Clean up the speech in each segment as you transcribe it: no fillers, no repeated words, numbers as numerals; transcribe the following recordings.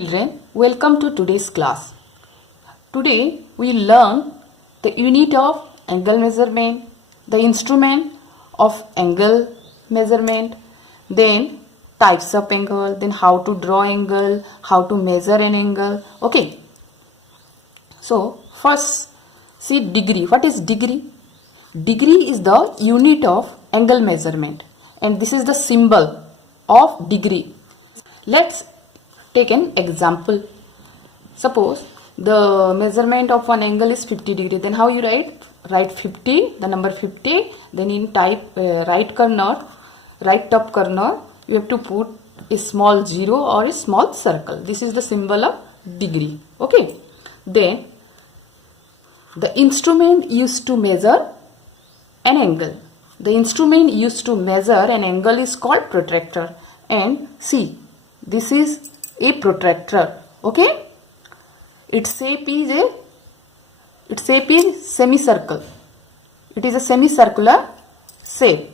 Children, welcome to today's class. Today we learn the unit of angle measurement, the instrument of angle measurement, then types of angle, then how to draw angle, how to measure an angle. Okay. So first see degree. What is degree? Degree is the unit of angle measurement and this is the symbol of degree. Let's take an example. Suppose the measurement of one angle is 50 degree. Then how you write? Write 50, the number 50. Then in type right top corner, you have to put a small 0 or a small circle. This is the symbol of degree. Okay. Then the instrument used to measure an angle. The instrument used to measure an angle is called protractor. And see, this is a protractor. Okay, its shape is semicircle. It is a semicircular shape,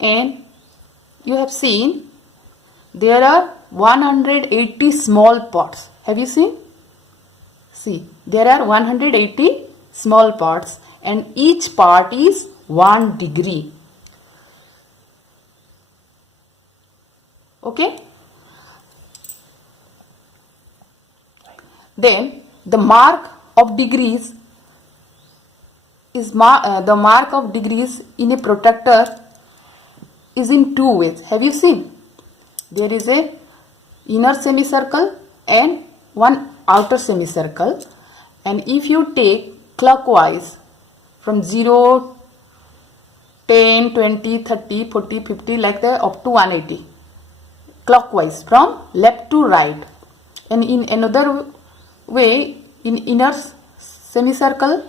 and you have seen there are 180 small parts. Have you seen? See, there are 180 small parts and each part is 1 degree. Okay. Then the mark of degrees is the mark of degrees in a protractor is in two ways. Have you seen? There is a inner semicircle and one outer semicircle, and if you take clockwise from 0, 10, 20, 30, 40, 50 like that up to 180 clockwise from left to right, and in another way in inner semicircle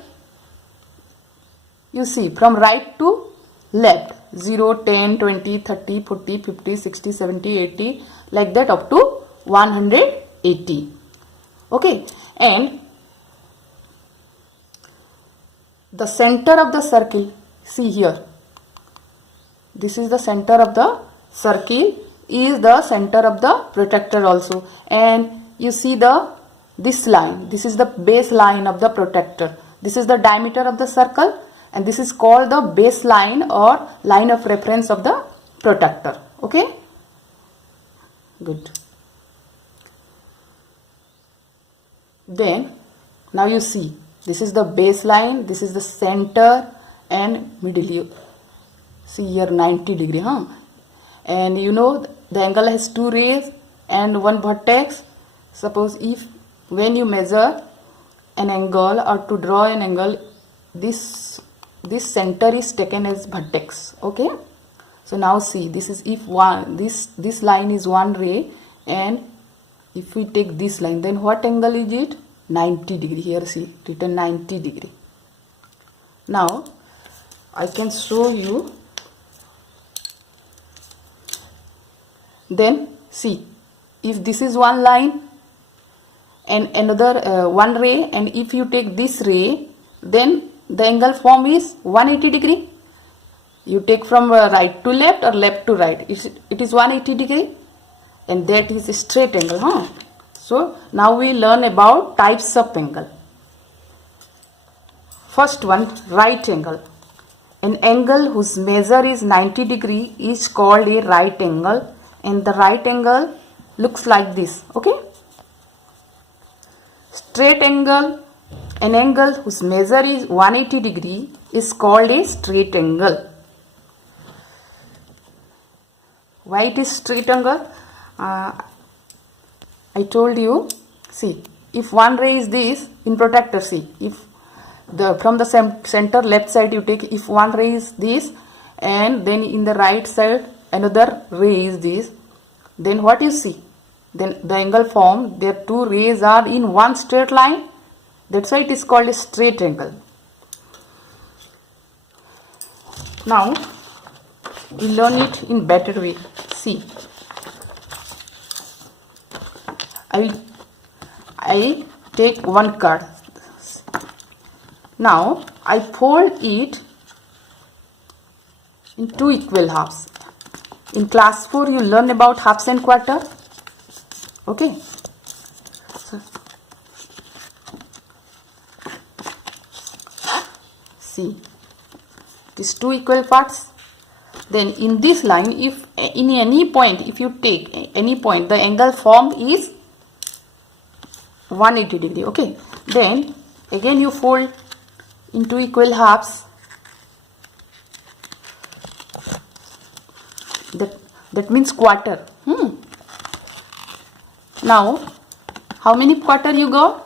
you see from right to left 0, 10, 20, 30, 40, 50, 60, 70, 80 like that up to 180. Okay, and the center of the circle, see here, this is the center of the circle, is the center of the protractor also, and you see this line, this is the base line of the protractor. This is the diameter of the circle and this is called the base line or line of reference of the protractor. Okay, good. Then now you see this is the base line, this is the center and middle. You see here 90 degree, and you know the angle has two rays and one vertex. Suppose if when you measure an angle or to draw an angle, this center is taken as vertex. Okay, so now see, this is if this line is one ray, and if we take this line, then what angle is it? 90 degree. Here see written 90 degree. Now I can show you. Then see, if this is one line and another one ray, and if you take this ray, then the angle form is 180 degree. You take from right to left or left to right, it is 180 degree, and that is a straight angle. So now we learn about types of angle. First one, right angle. An angle whose measure is 90 degree is called a right angle, and the right angle looks like this. Okay, straight angle, an angle whose measure is 180 degree is called a straight angle. Why it is straight angle? I told you, see, if one ray is this in protractor, see, if from the center left side you take, if one ray is this and then in the right side another ray is this, then what you see? Then the angle formed, their two rays are in one straight line. That's why it is called a straight angle. Now we learn it in better way. See, I take one card. Now I fold it in two equal halves. In class 4 you learn about halves and quarter. Okay. So, see, these two equal parts. Then in this line, if in any point, if you take any point, the angle formed is 180 degree. Okay. Then again you fold into equal halves. That means quarter. Now, how many quarter you got?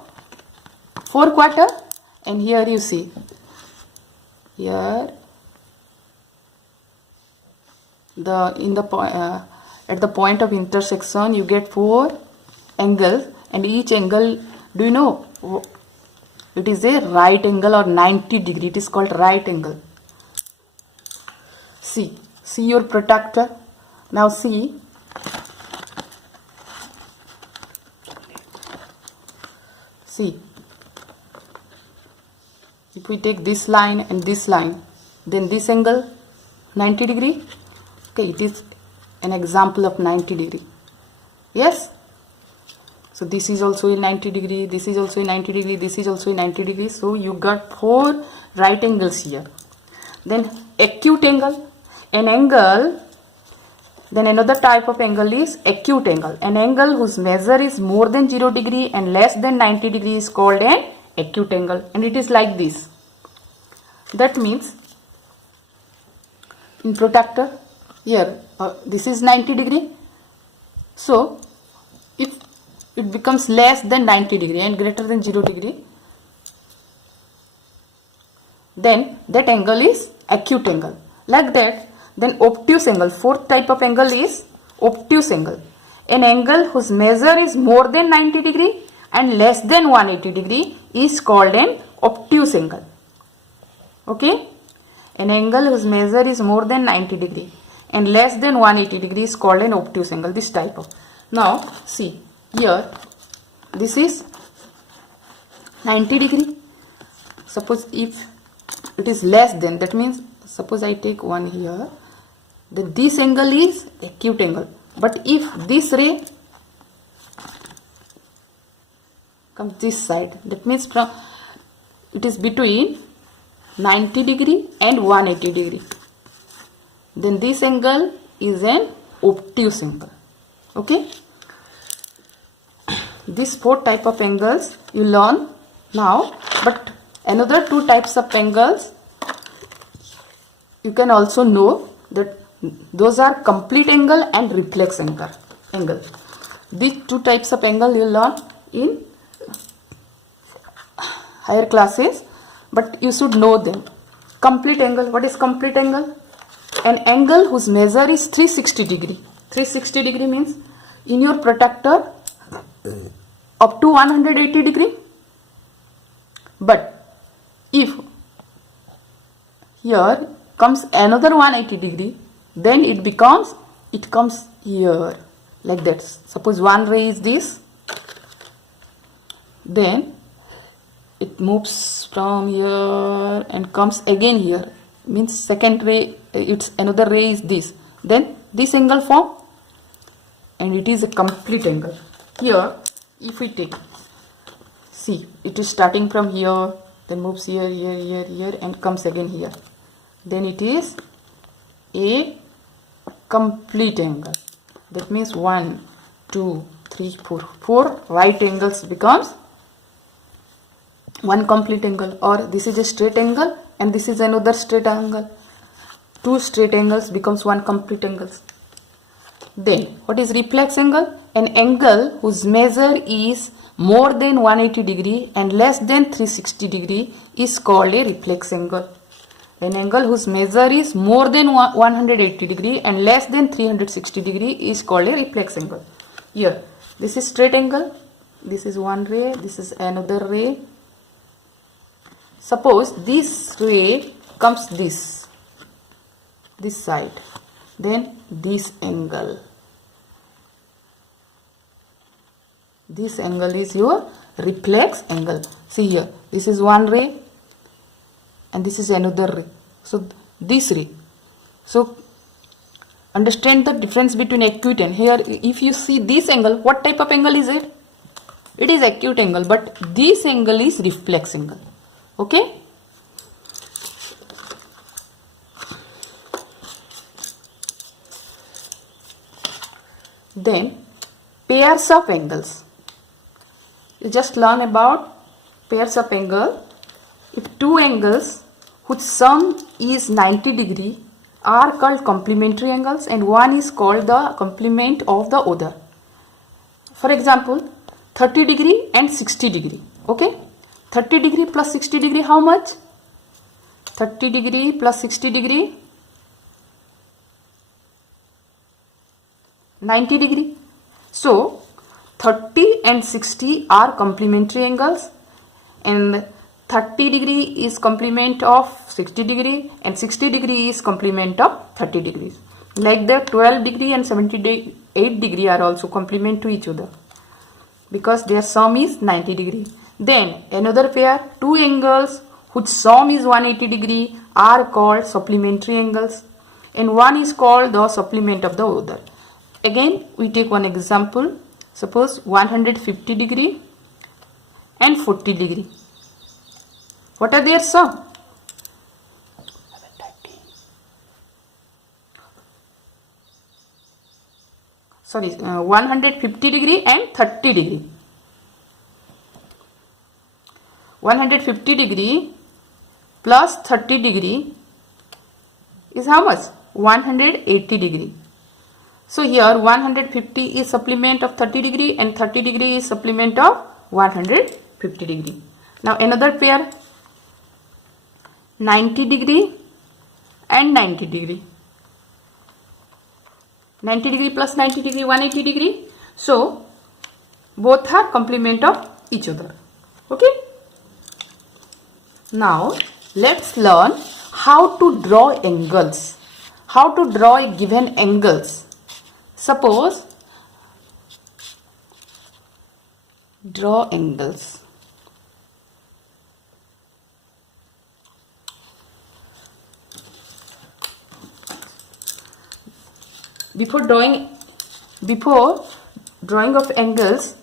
4 quarter. And here you see, here at the point of intersection you get 4 angles, and each angle, do you know, it is a right angle or 90 degree. It is called right angle. See your protractor. Now see, if we take this line and this line, then this angle 90 degree. Okay, it is an example of 90 degree. Yes. So this is also a 90 degree, this is also a 90 degree, this is also a 90 degree. So you got 4 right angles here. Then acute angle, an angle. Then another type of angle is acute angle. An angle whose measure is more than 0 degree and less than 90 degree is called an acute angle. And it is like this. That means in protractor, here this is 90 degree. So if it becomes less than 90 degree and greater than 0 degree, then that angle is acute angle. Like that. Then obtuse angle, 4th type of angle is obtuse angle. An angle whose measure is more than 90 degree and less than 180 degree is called an obtuse angle. Okay. An angle whose measure is more than 90 degree and less than 180 degree is called an obtuse angle. This type of. Now see here, this is 90 degree. Suppose if it is less than, that means suppose I take one here, then this angle is acute angle. But if this ray comes this side, that means from it is between 90 degree and 180 degree, then this angle is an obtuse angle. Okay. These 4 type of angles you learn now, but another 2 types of angles you can also know, that those are complete angle and reflex angle. These 2 types of angle you learn in higher classes, but you should know them. Complete angle. What is complete angle? An angle whose measure is 360 degree. 360 degree means in your protractor up to 180 degree. But if here comes another 180 degree, then it comes here like that. Suppose one ray is this, then it moves from here and comes again here, means second ray, its another ray is this, then this angle form, and it is a complete angle. Here if we take, see, it is starting from here, then moves here, here and comes again here, then it is a complete angle. That means 1, 2, 3, 4 right angles becomes one complete angle. Or this is a straight angle and this is another straight angle. 2 straight angles becomes one complete angle. Then what is reflex angle? An angle whose measure is more than 180 degree and less than 360 degree is called a reflex angle. An angle whose measure is more than 180 degree and less than 360 degree is called a reflex angle. Here, this is straight angle. This is one ray. This is another ray. Suppose this ray comes this side. Then this angle. This angle is your reflex angle. See here. This is one ray. And this is another ray. So this ray. So understand the difference between acute and here. If you see this angle, what type of angle is it? It is acute angle, but this angle is reflex angle. Okay. Then pairs of angles. You just learn about pairs of angle. If two angles whose sum is 90 degree are called complementary angles and one is called the complement of the other. For example, 30 degree and 60 degree. Okay. 30 degree plus 60 degree, how much? 30 degree plus 60 degree, 90 degree. So 30 and 60 are complementary angles and 30 degree is complement of 60 degree and 60 degree is complement of 30 degrees. Like the 12 degree and 78 degree are also complement to each other because their sum is 90 degree. Then another pair, two angles whose sum is 180 degree are called supplementary angles and one is called the supplement of the other. Again we take one example. Suppose 150 degree and 40 degree. What are their sum? Sorry, 150 degree and 30 degree. 150 degree plus 30 degree is how much? 180 degree. So here 150 is supplement of 30 degree and 30 degree is supplement of 150 degree. Now another pair, 90 degree and 90 degree. 90 degree plus 90 degree, 180 degree. So both are complement of each other. Okay. Now let's learn how to draw angles. How to draw a given angles. Suppose draw angles. Before drawing of angles,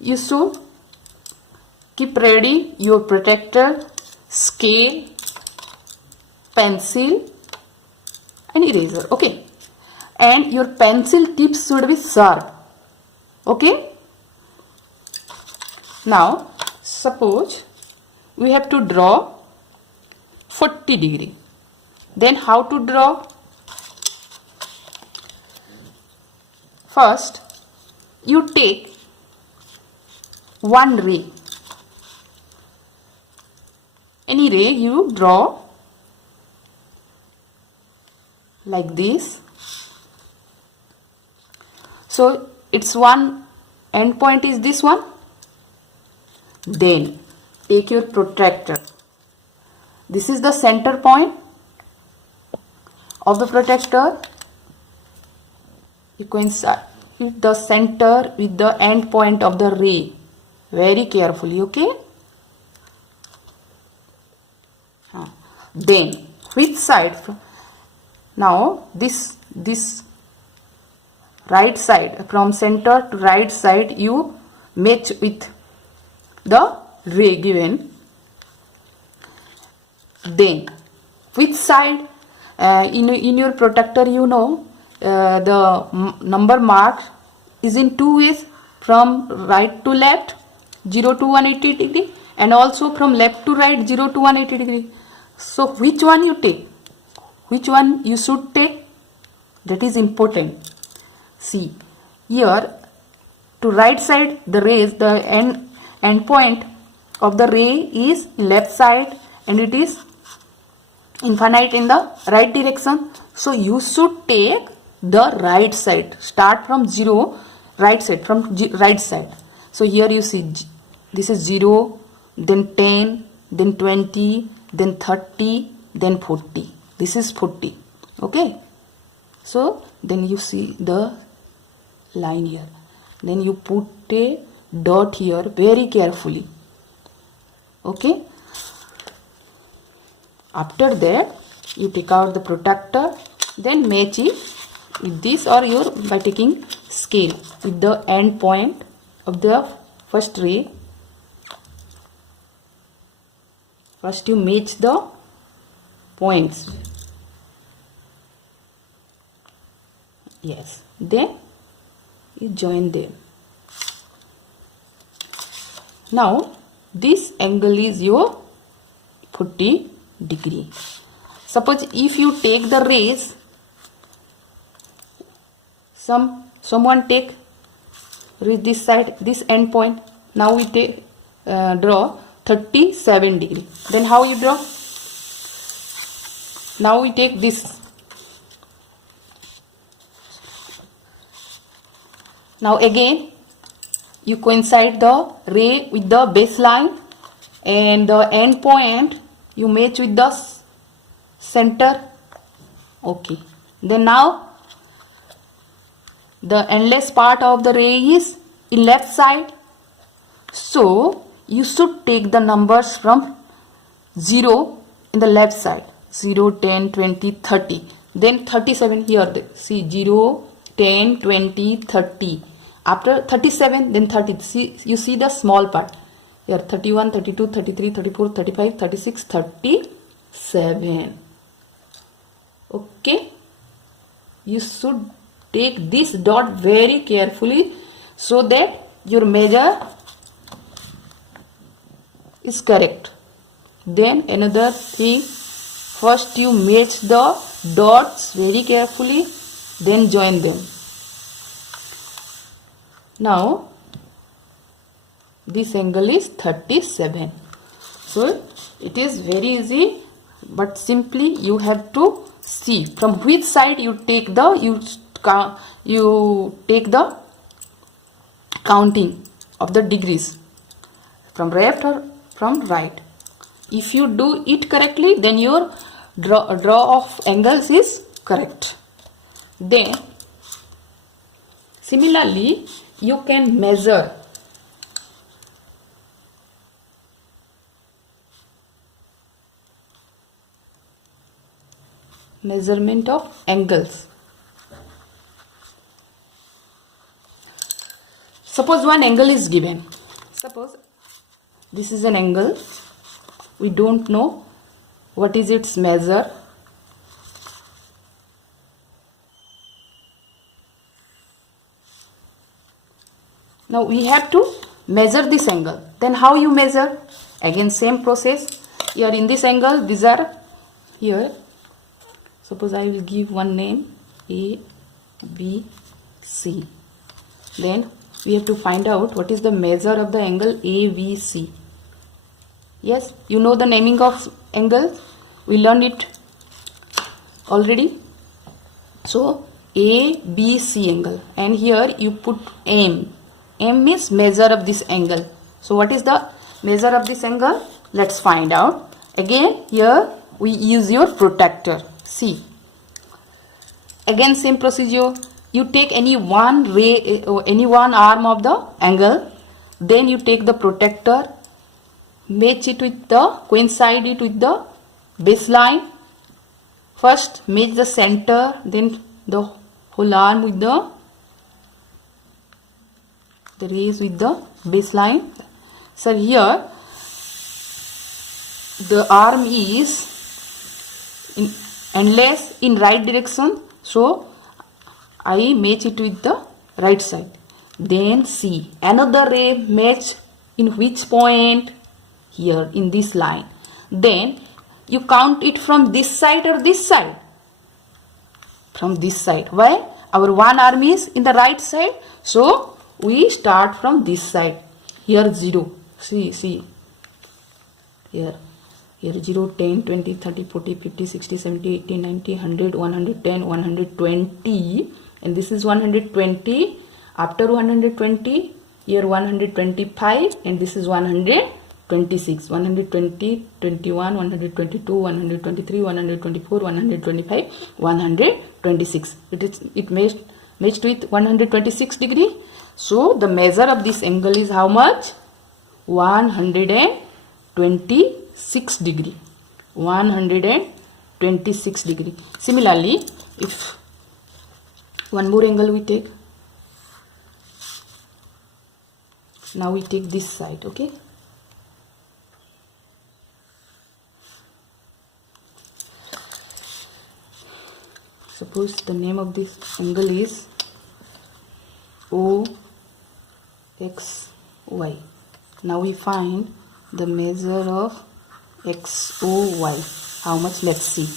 you should keep ready your protractor, scale, pencil and eraser. Okay. And your pencil tips should be sharp. Okay. Now suppose we have to draw 40 degree. Then how to draw? First you take one ray. Any ray you draw like this. So its one end point is this one. Then take your protractor. This is the center point of the protractor. You coincide the center with the end point of the ray very carefully. Okay. Then which side? Now this right side, from center to right side you match with the ray given. Then which side? In your protractor you know the number marked is in two ways, from right to left 0 to 180 degree and also from left to right 0 to 180 degree. So which one you take? Which one you should take? That is important. See here, to right side the rays, the end point of the ray is left side and it is infinite in the right direction. So you should take the right side. Start from 0, right side, from right side. So here you see this is 0, then 10, then 20, then 30, then 40. This is 40. Okay. So then you see the line here. Then you put a dot here very carefully. Okay. After that you take out the protractor. then match it with this, or your by taking scale with the end point of the first ray. First you match the points. Yes, then you join them. Now this angle is your 40 degree. Suppose if you take the rays, someone take this side, this end point. Now we take draw 37 degree. Then how you draw? Now we take this. Now again you coincide the ray with the baseline, and the end point you match with the center. Okay. Then now the endless part of the ray is in left side. So you should take the numbers from 0 in the left side. 0, 10, 20, 30. Then 37 here. See 0, 10, 20, 30. After 37, then 30. See, you see the small part. Here 31, 32, 33, 34, 35, 36, 37. Okay. You should take this dot very carefully so that your measure is correct. Then another thing, first you match the dots very carefully, then join them. Now this angle is 37. So it is very easy, but simply you have to see from which side you take the counting of the degrees, from left or from right. If you do it correctly, then your draw of angles is correct. Then similarly you can measure measurement of angles. Suppose one angle is given. Suppose this is an angle. We don't know what is its measure. Now we have to measure this angle. Then how you measure? Again same process. Here in this angle, these are here. Suppose I will give one name A, B, C. Then we have to find out what is the measure of the angle ABC. Yes, you know the naming of angles. We learned it already. So ABC angle, and here you put M. M means measure of this angle. So what is the measure of this angle? Let's find out. Again here we use your protractor. See. Again same procedure. You take any one ray, any one arm of the angle. Then you take the protractor, match it with coincide it with the baseline. First match the center, then the whole arm with the rays with the baseline. So here the arm is endless in right direction, so I match it with the right side. Then see another ray match in which point? Here in this line. Then you count it from this side or this side? From this side. Why? Our one arm is in the right side, so we start from this side. Here 0. See here 0, 10, 20, 30, 40, 50, 60, 70, 80, 90, 100, 110, 120, and this is 120. After 120, here 125, and this is 126, 120, 21, 122, 123, 124, 125, 126. It matched with 126 degree. So the measure of this angle is how much? 126 degree. 126 degree. Similarly, If one more angle we take, now we take this side, okay? Suppose the name of this angle is OXY. Now we find the measure of XOY. How much? Let's see.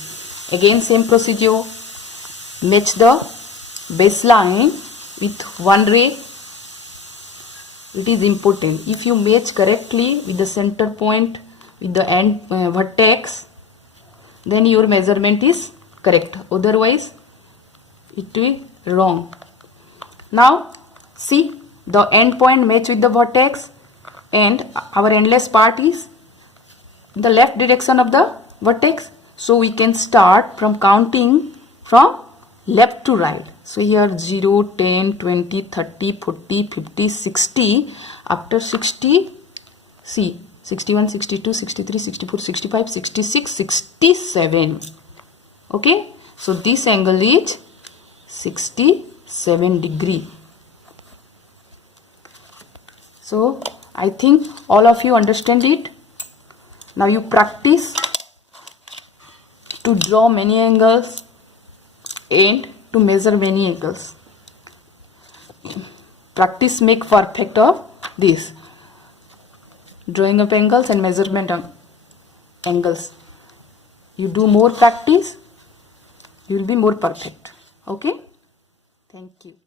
Again same procedure. Match the baseline with one ray. It is important. If you match correctly with the center point, with the end vertex, then your measurement is correct. Otherwise, it will be wrong. Now, see, the end point match with the vertex, and our endless part is the left direction of the vertex. So we can start from counting from left to right. So here 0, 10, 20, 30, 40, 50, 60. After 60, see 61, 62, 63, 64, 65, 66, 67. Okay. So this angle is 67 degree. So I think all of you understand it. Now you practice to draw many angles and to measure many angles. Practice make perfect of this. Drawing of angles and measurement of angles. You do more practice, you will be more perfect. Okay? Thank you.